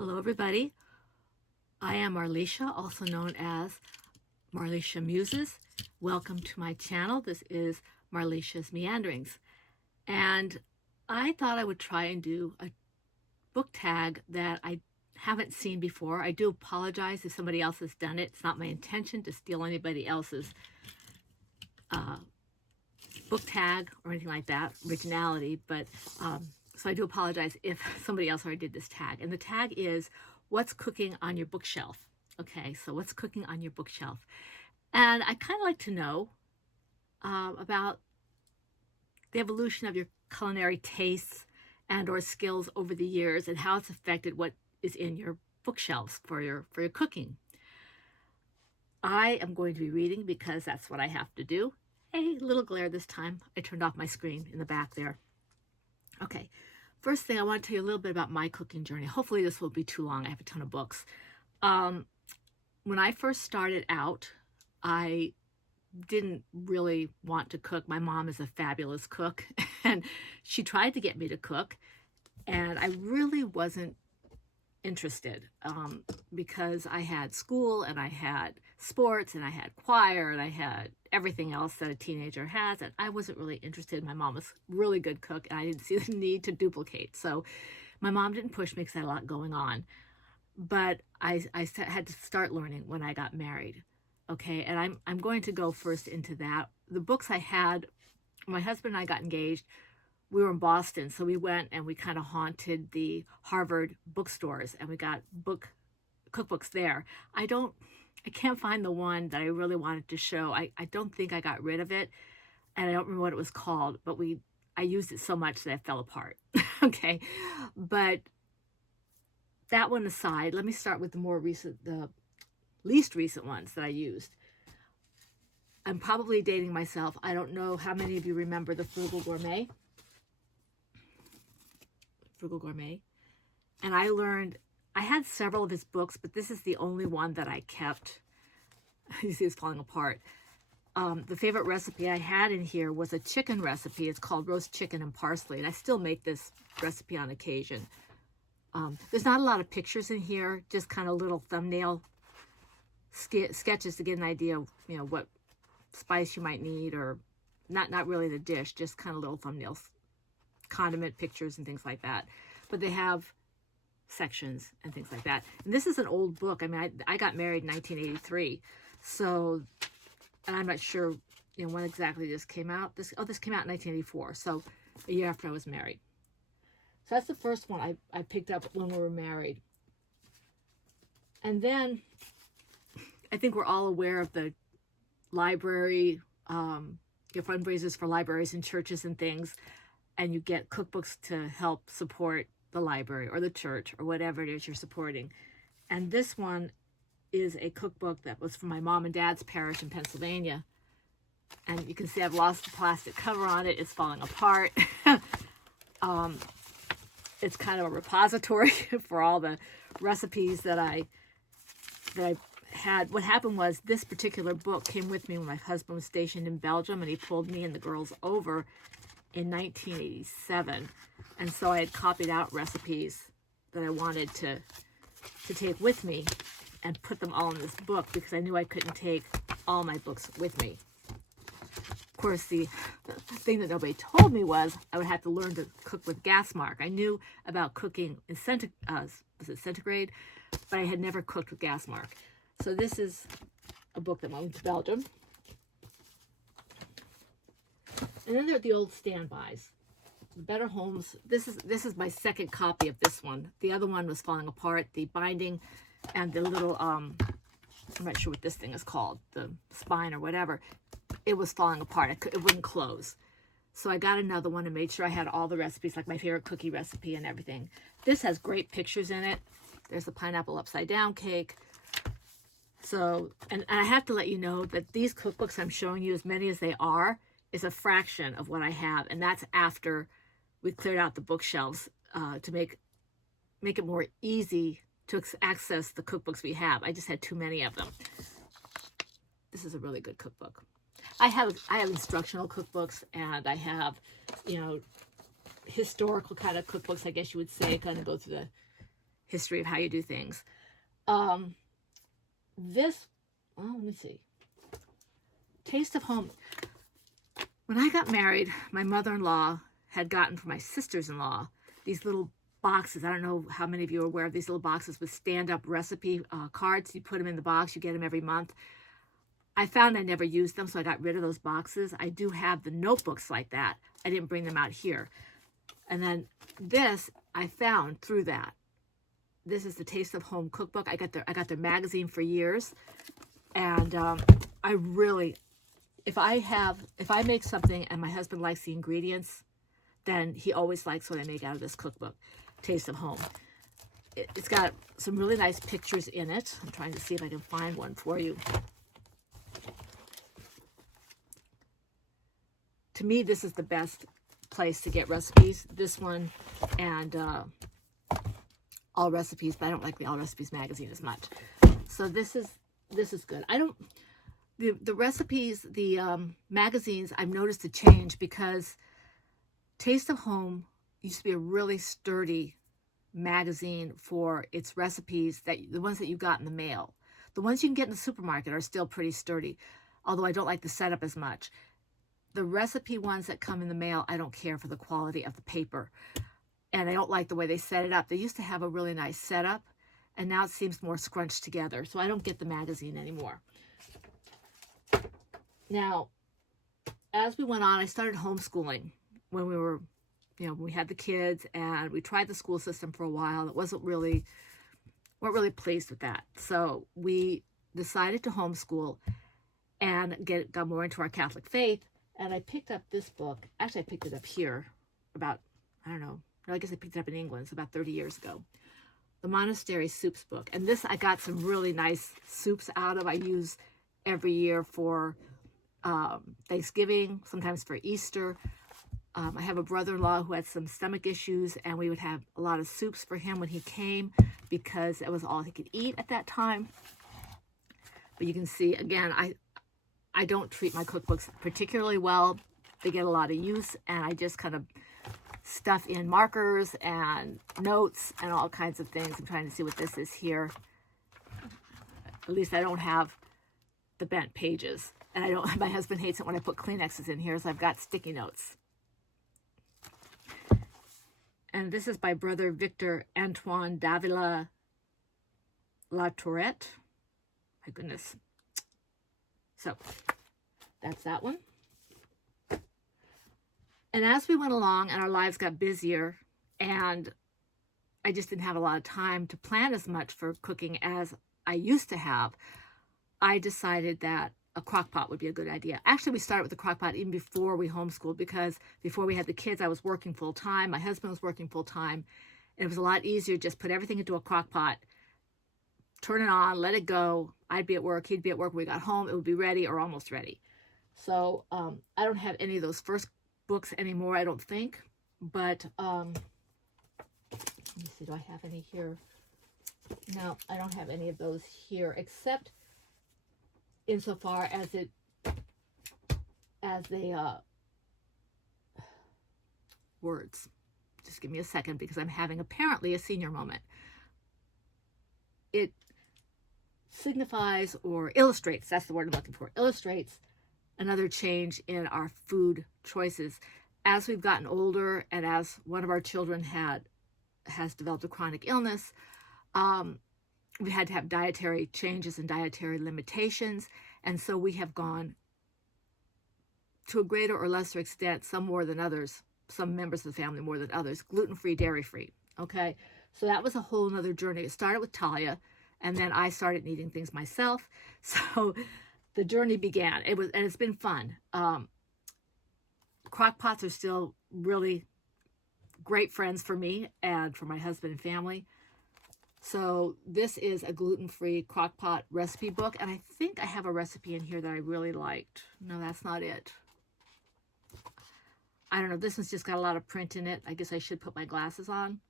Hello, everybody. I am Marlisha, also known as Marlisha Muses. Welcome to my channel. This is Marlisha's Meanderings. And I thought I would try and do a book tag that I haven't seen before. I do apologize if somebody else has done it. It's not my intention to steal anybody else's book tag or anything like that, originality, but so I do apologize if somebody else already did this tag. And the tag is, what's cooking on your bookshelf? Okay, so what's cooking on your bookshelf? And I kind of like to know about the evolution of your culinary tastes and or skills over the years and how it's affected what is in your bookshelves for your cooking. I am going to be reading because that's what I have to do. Hey, little glare this time. I turned off my screen in the back there. Okay, first thing I want to tell you a little bit about my cooking journey. Hopefully this won't be too long. I have a ton of books. When I first started out, I didn't really want to cook. My mom is a fabulous cook, and she tried to get me to cook, and I really wasn't interested because I had school and I had sports and I had choir and I had everything else that a teenager has, and I wasn't really interested. My mom was a really good cook and I didn't see the need to duplicate. So my mom didn't push me because I had a lot going on. But I had to start learning when I got married. Okay, and I'm going to go first into that. The books I had, my husband and I got engaged. We were in Boston, so we went and we kind of haunted the Harvard bookstores and we got cookbooks there. I can't find the one that I really wanted to show. I don't think I got rid of it, and I don't remember what it was called, but I used it so much that it fell apart. Okay, but that one aside, let me start with the least recent ones that I used. I'm probably dating myself. I don't know how many of you remember the Frugal Gourmet. And I had several of his books, but this is the only one that I kept. You see it's falling apart. The favorite recipe I had in here was a chicken recipe. It's called roast chicken and parsley, and I still make this recipe on occasion. There's not a lot of pictures in here, just kind of little thumbnail sketches to get an idea of, what spice you might need, or not really the dish, just kind of little thumbnails, condiment pictures and things like that. But they have sections and things like that. And this is an old book. I mean, I got married in 1983, so, and I'm not sure when exactly this came out. This came out in 1984, so a year after I was married. So that's the first one I picked up when we were married. And then I think we're all aware of the library, your fundraisers for libraries and churches and things, and you get cookbooks to help support the library or the church or whatever it is you're supporting. And this one is a cookbook that was from my mom and dad's parish in Pennsylvania. And you can see I've lost the plastic cover on it. It's falling apart. It's kind of a repository for all the recipes that I had. What happened was this particular book came with me when my husband was stationed in Belgium, and he pulled me and the girls over in 1987. And so I had copied out recipes that I wanted to take with me and put them all in this book because I knew I couldn't take all my books with me. Of course, the thing that nobody told me was I would have to learn to cook with gas mark. I knew about cooking in centigrade, but I had never cooked with gas mark. So this is a book that went to Belgium. And then there are the old standbys. The Better Homes. This is my second copy of this one. The other one was falling apart. The binding and the little, I'm not sure what this thing is called, the spine or whatever, it was falling apart. It wouldn't close. So I got another one and made sure I had all the recipes, like my favorite cookie recipe and everything. This has great pictures in it. There's the pineapple upside down cake. So, and I have to let you know that these cookbooks I'm showing you, as many as they are, is a fraction of what I have. And that's after we cleared out the bookshelves to make it more easy to access the cookbooks we have. I just had too many of them. This is a really good cookbook. I have instructional cookbooks, and I have, historical kind of cookbooks, I guess you would say, kind of go through the history of how you do things. This, well, let me see. Taste of Home. When I got married, my mother-in-law had gotten for my sisters-in-law these little boxes. I don't know how many of you are aware of these little boxes with stand-up recipe cards. You put them in the box. You get them every month. I found I never used them, so I got rid of those boxes. I do have the notebooks like that. I didn't bring them out here. And then this I found through that. This is the Taste of Home cookbook. I got their magazine for years, and I really, if I make something and my husband likes the ingredients, then he always likes what I make out of this cookbook, Taste of Home. It's got some really nice pictures in it. I'm trying to see if I can find one for you. To me, this is the best place to get recipes. This one and All Recipes, but I don't like the All Recipes magazine as much. So this is good. I don't, the recipes, the magazines, I've noticed a change because Taste of Home used to be a really sturdy magazine for its recipes, that the ones that you got in the mail. The ones you can get in the supermarket are still pretty sturdy, although I don't like the setup as much. The recipe ones that come in the mail, I don't care for the quality of the paper. And I don't like the way they set it up. They used to have a really nice setup, and now it seems more scrunched together. So I don't get the magazine anymore. Now, as we went on, I started homeschooling when we were, when we had the kids, and we tried the school system for a while. It weren't really pleased with that. So we decided to homeschool and got more into our Catholic faith. And I picked up this book. Actually, I picked it up here about, I don't know. No, I guess I picked it up in England. It's about 30 years ago. The Monastery Soups book. And this I got some really nice soups out of. I use every year for Thanksgiving, sometimes for Easter. I have a brother-in-law who had some stomach issues, and we would have a lot of soups for him when he came because it was all he could eat at that time. But you can see, again, I don't treat my cookbooks particularly well. They get a lot of use, and I just kind of stuff in markers and notes and all kinds of things. I'm trying to see what this is here. At least I don't have the bent pages. And I don't, my husband hates it when I put Kleenexes in here, so I've got sticky notes. And this is by Brother Victor Antoine Davila La Tourette. My goodness. So that's that one. And as we went along and our lives got busier, and I just didn't have a lot of time to plan as much for cooking as I used to have, I decided that a crock pot would be a good idea. Actually, we started with the crock pot even before we homeschooled, because before we had the kids, I was working full time. My husband was working full time. And it was a lot easier to just put everything into a crock pot, turn it on, let it go. I'd be at work, he'd be at work. When we got home, it would be ready or almost ready. So I don't have any of those first books anymore, I don't think. But let me see, do I have any here? No, I don't have any of those here, except insofar as they words. Just give me a second, because I'm having apparently a senior moment. It signifies or illustrates, that's the word I'm looking for, illustrates another change in our food choices. As we've gotten older, and as one of our children has developed a chronic illness, we had to have dietary changes and dietary limitations. And so we have gone, to a greater or lesser extent, some more than others, some members of the family more than others, gluten-free, dairy-free. Okay, so that was a whole nother journey. It started with Talia, and then I started eating things myself. So the journey began. And it's been fun. Crock pots are still really great friends for me and for my husband and family. So this is a gluten-free crock pot recipe book, and I think I have a recipe in here that I really liked. No, that's not it. I don't know. This one's just got a lot of print in it. I guess I should put my glasses on.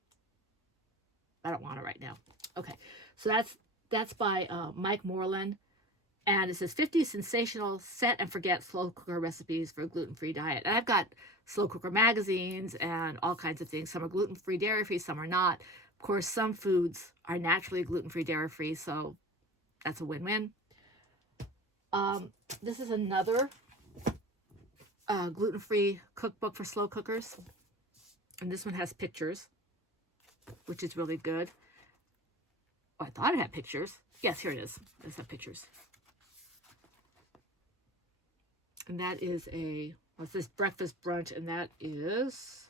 I don't want it right now. Okay, so that's by Mike Moreland, and it says 50 sensational set and forget slow cooker recipes for a gluten-free diet. And I've got slow cooker magazines and all kinds of things. Some are gluten-free, dairy-free, some are not. Of course, some foods are naturally gluten-free, dairy-free, so that's a win-win. This is another gluten-free cookbook for slow cookers. And this one has pictures, which is really good. Oh, I thought it had pictures. Yes, here it is. It does have pictures. And that is what's this? Breakfast brunch, and that is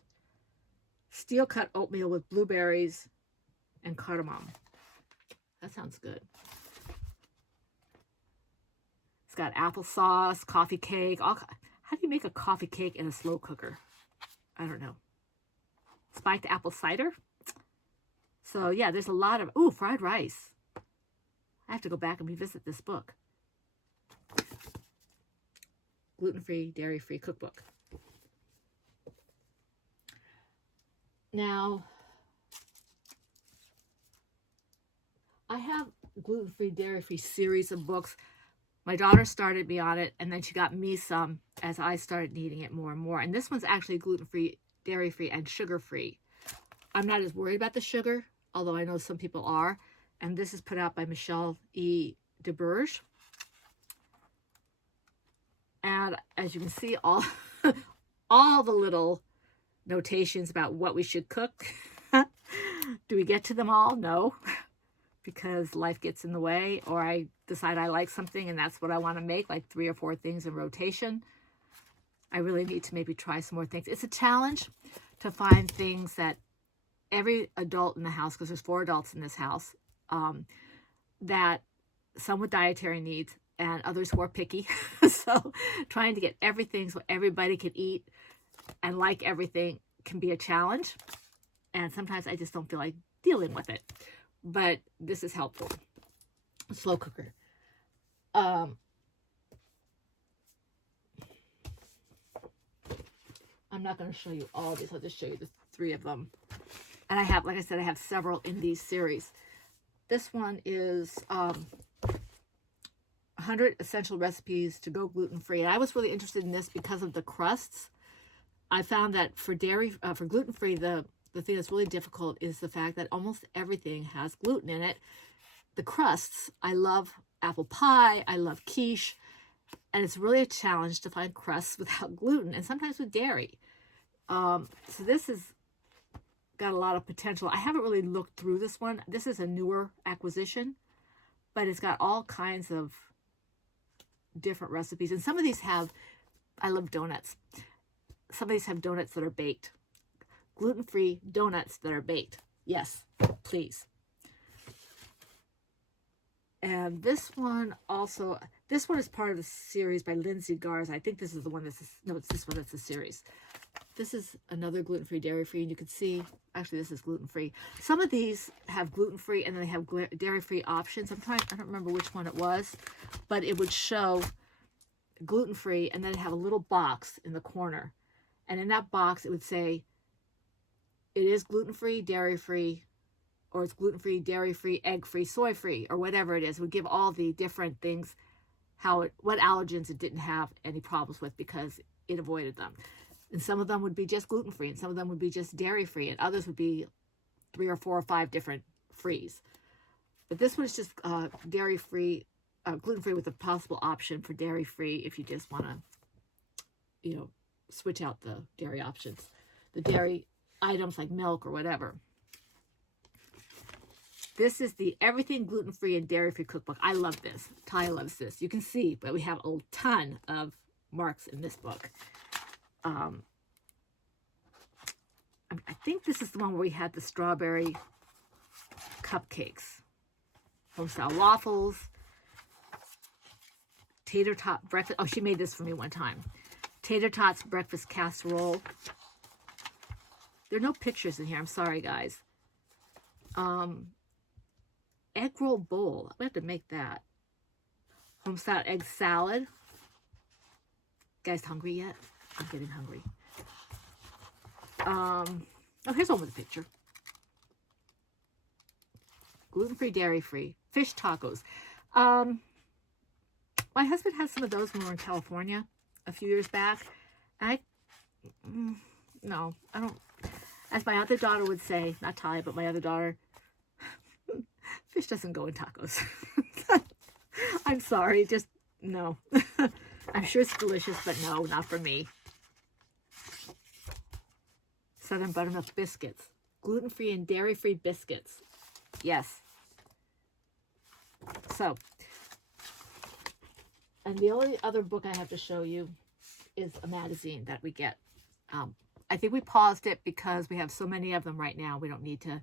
steel-cut oatmeal with blueberries and cardamom. That sounds good. It's got applesauce, coffee cake. How do you make a coffee cake in a slow cooker? I don't know. Spiked apple cider. So yeah, there's a lot of, fried rice. I have to go back and revisit this book. Gluten-free, dairy-free cookbook. Now, I have gluten-free, dairy-free series of books. My daughter started me on it, and then she got me some as I started needing it more and more. And this one's actually gluten-free, dairy-free, and sugar-free. I'm not as worried about the sugar, although I know some people are. And this is put out by Michelle E. DeBerge. And as you can see, all the little notations about what we should cook. Do we get to them all? No, because life gets in the way, or I decide I like something and that's what I want to make, like 3 or 4 things in rotation. I really need to maybe try some more things. It's a challenge to find things that every adult in the house, because there's 4 adults in this house, that some with dietary needs and others who are picky. So trying to get everything so everybody can eat and like everything can be a challenge. And sometimes I just don't feel like dealing with it. But this is helpful. Slow cooker. I'm not going to show you all these. I'll just show you the 3 of them. And I have, like I said, I have several in these series. This one is 100 essential recipes to go gluten-free. And I was really interested in this because of the crusts. I found that for gluten-free, the thing that's really difficult is the fact that almost everything has gluten in it. The crusts, I love apple pie, I love quiche, and it's really a challenge to find crusts without gluten, and sometimes with dairy. So this has got a lot of potential. I haven't really looked through this one. This is a newer acquisition, but it's got all kinds of different recipes. And some of these have, I love donuts. Some of these have donuts that are baked. Gluten-free donuts that are baked. Yes, please. And this one is part of the series by Lindsay Garza. I think this is the one it's this one that's the series. This is another gluten-free, dairy-free, and you can see, actually this is gluten-free. Some of these have gluten-free and then they have dairy-free options. I don't remember which one it was, but it would show gluten-free and then it'd have a little box in the corner. And in that box, it would say, it is gluten-free, dairy-free, or it's gluten-free, dairy-free, egg-free, soy-free, or whatever it is. It would give all the different things, what allergens it didn't have any problems with because it avoided them. And some of them would be just gluten-free, and some of them would be just dairy-free, and others would be 3 or 4 or 5 different frees. But this one is just dairy-free, gluten-free with a possible option for dairy-free if you just want to, switch out the dairy options, the dairy items like milk or whatever. This is the Everything Gluten-Free and Dairy-Free Cookbook. I love this. Ty loves this. You can see, but we have a ton of marks in this book. I think this is the one where we had the strawberry cupcakes, homestyle waffles, tater tot breakfast. Oh, she made this for me one time. Tater tots breakfast casserole. There are no pictures in here. I'm sorry, guys. Egg roll bowl. We have to make that. Homestyle egg salad. Guys, hungry yet? I'm getting hungry. Oh, here's one with a picture. Gluten-free, dairy-free. Fish tacos. My husband had some of those when we were in California a few years back. No, I don't. As my other daughter would say, not Talia, but my other daughter, fish doesn't go in tacos. I'm sorry, just no. I'm sure it's delicious, but no, not for me. Southern buttermilk biscuits. Gluten-free and dairy-free biscuits. Yes. So, and the only other book I have to show you is a magazine that we get. I think we paused it because we have so many of them right now. We don't need to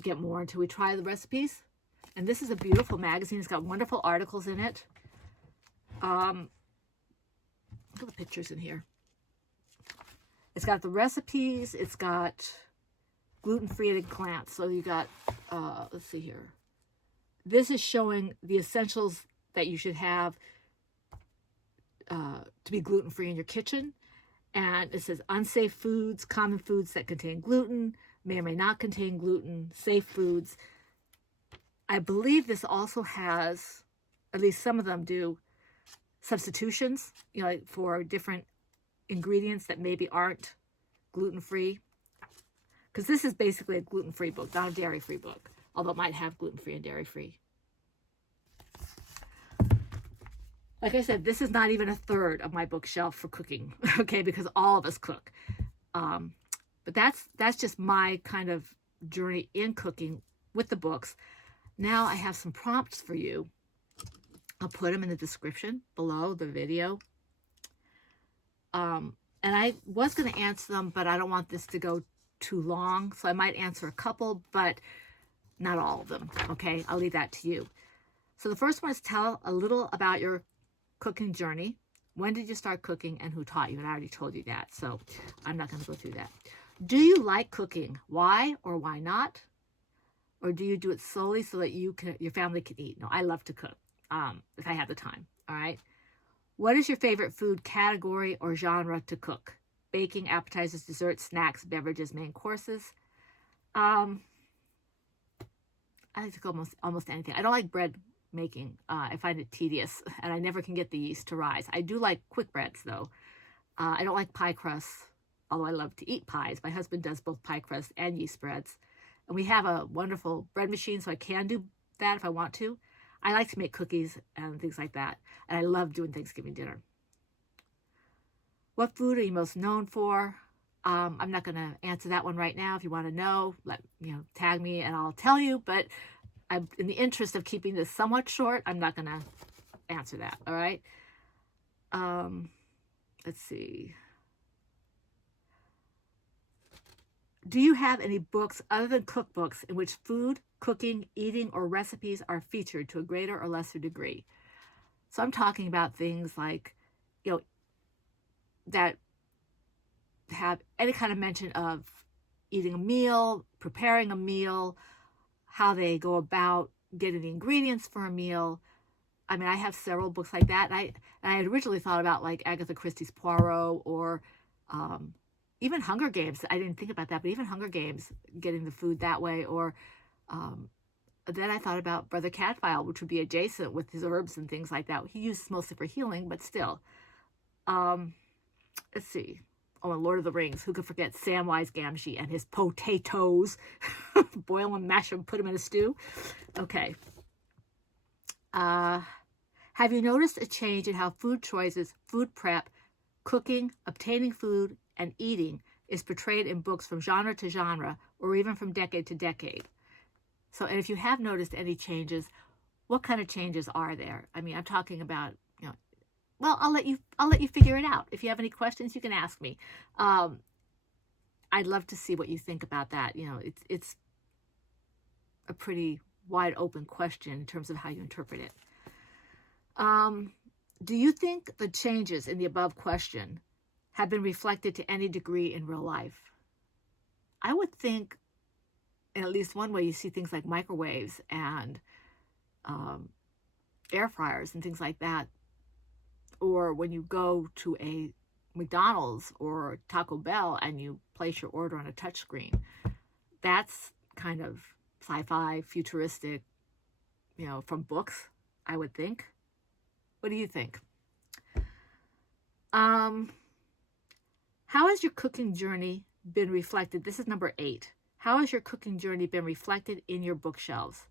get more until we try the recipes. And this is a beautiful magazine. It's got wonderful articles in it. Look at the pictures in here. It's got the recipes. It's got gluten-free at a glance. So you got, let's see here. This is showing the essentials that you should have to be gluten-free in your kitchen. And it says unsafe foods, common foods that contain gluten, may or may not contain gluten, safe foods. I believe this also has, at least some of them do, substitutions, you know, like for different ingredients that maybe aren't gluten-free. Because this is basically a gluten-free book, not a dairy-free book, although it might have gluten-free and dairy-free. Like I said, this is not even a third of my bookshelf for cooking, okay, because all of us cook. But that's just my kind of journey in cooking with the books. Now I have some prompts for you. I'll put them in the description below the video. And I was going to answer them, but I don't want this to go too long. So I might answer a couple, but not all of them. Okay, I'll leave that to you. So the first one is tell a little about your cooking journey. When did you start cooking and who taught you? And I already told you that, so I'm not going to go through that. Do you like cooking? Why or why not? Or do you do it solely so that your family can eat? No, I love to cook if I have the time. All right. What is your favorite food category or genre to cook? Baking, appetizers, desserts, snacks, beverages, main courses. I like to cook almost anything. I don't like bread making. I find it tedious, and I never can get the yeast to rise. I do like quick breads, though. I don't like pie crusts, although I love to eat pies. My husband does both pie crusts and yeast breads. And we have a wonderful bread machine, so I can do that if I want to. I like to make cookies and things like that. And I love doing Thanksgiving dinner. What food are you most known for? I'm not going to answer that one right now. If you want to know, tag me and I'll tell you. But in the interest of keeping this somewhat short, I'm not going to answer that. All right. Let's see. Do you have any books other than cookbooks in which food, cooking, eating, or recipes are featured to a greater or lesser degree? So I'm talking about things like, that have any kind of mention of eating a meal, preparing a meal, how they go about getting the ingredients for a meal. I mean, I have several books like that. And I had originally thought about like Agatha Christie's Poirot or even Hunger Games. I didn't think about that, but even Hunger Games, getting the food that way. Or then I thought about Brother Cadfael, which would be adjacent with his herbs and things like that. He uses mostly for healing, but still. Let's see. Oh, and Lord of the Rings. Who could forget Samwise Gamgee and his potatoes? Boil them, mash them, put them in a stew. Okay. Have you noticed a change in how food choices, food prep, cooking, obtaining food, and eating is portrayed in books from genre to genre, or even from decade to decade? So, and if you have noticed any changes, what kind of changes are there? I mean, I'm talking about, well, I'll let you figure it out. If you have any questions, you can ask me. I'd love to see what you think about that. It's a pretty wide open question in terms of how you interpret it. Do you think the changes in the above question have been reflected to any degree in real life? I would think in at least one way you see things like microwaves and air fryers and things like that. Or when you go to a McDonald's or Taco Bell and you place your order on a touchscreen, that's kind of sci-fi, futuristic, from books, I would think. What do you think? How has your cooking journey been reflected? This is number 8. How has your cooking journey been reflected in your bookshelves?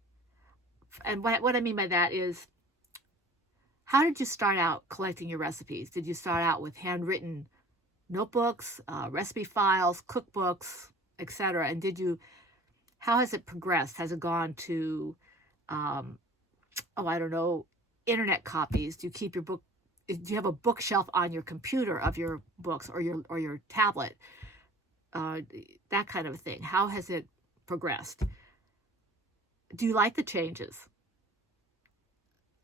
And what I mean by that is, how did you start out collecting your recipes? Did you start out with handwritten notebooks, recipe files, cookbooks, etc.? And how has it progressed? Has it gone to, I don't know, internet copies? Do you have a bookshelf on your computer of your books, or your tablet? That kind of thing. How has it progressed? Do you like the changes?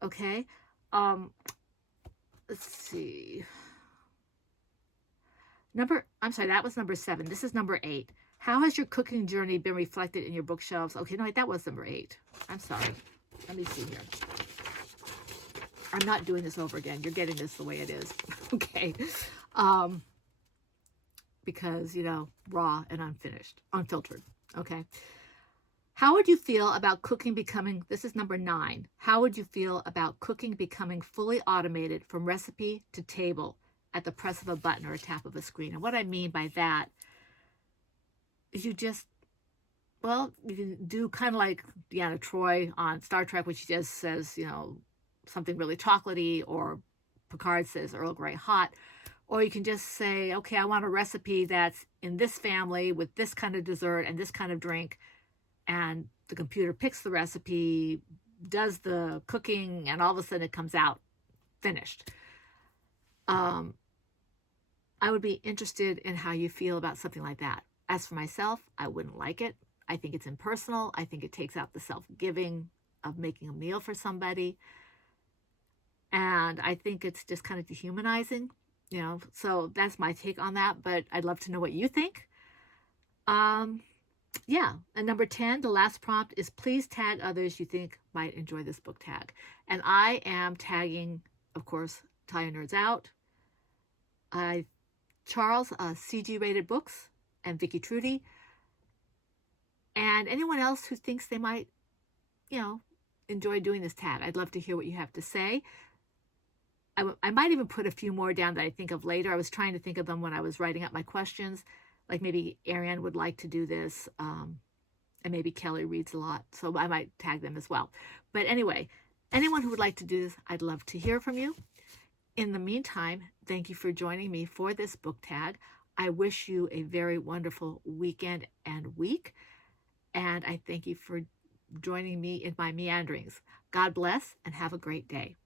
Okay. Let's see. I'm sorry, that was number 7. This is number 8. How has your cooking journey been reflected in your bookshelves? Okay, no, that was number 8. I'm sorry. Let me see here. I'm not doing this over again. You're getting this the way it is. Okay. Because, raw and unfiltered. Okay. How would you feel about cooking becoming, this is number 9. How would you feel about cooking becoming fully automated from recipe to table at the press of a button or a tap of a screen? And what I mean by that is you can do kind of like Deanna Troi on Star Trek, which just says, something really chocolatey, or Picard says Earl Grey hot. Or you can just say, okay, I want a recipe that's in this family with this kind of dessert and this kind of drink. And the computer picks the recipe, does the cooking, and all of a sudden it comes out finished. I would be interested in how you feel about something like that. As for myself, I wouldn't like it. I think it's impersonal. I think it takes out the self-giving of making a meal for somebody. And I think it's just kind of dehumanizing, so that's my take on that, but I'd love to know what you think. Yeah, and number 10, the last prompt is, please tag others you think might enjoy this book tag. And I am tagging, of course, Italian Nerds Out, Charles, CG Rated Books, and Vicky Trudy, and anyone else who thinks they might, enjoy doing this tag. I'd love to hear what you have to say. I might even put a few more down that I think of later. I was trying to think of them when I was writing up my questions. Like maybe Ariane would like to do this, and maybe Kelly reads a lot, so I might tag them as well. But anyway, anyone who would like to do this, I'd love to hear from you. In the meantime, thank you for joining me for this book tag. I wish you a very wonderful weekend and week, and I thank you for joining me in my meanderings. God bless, and have a great day.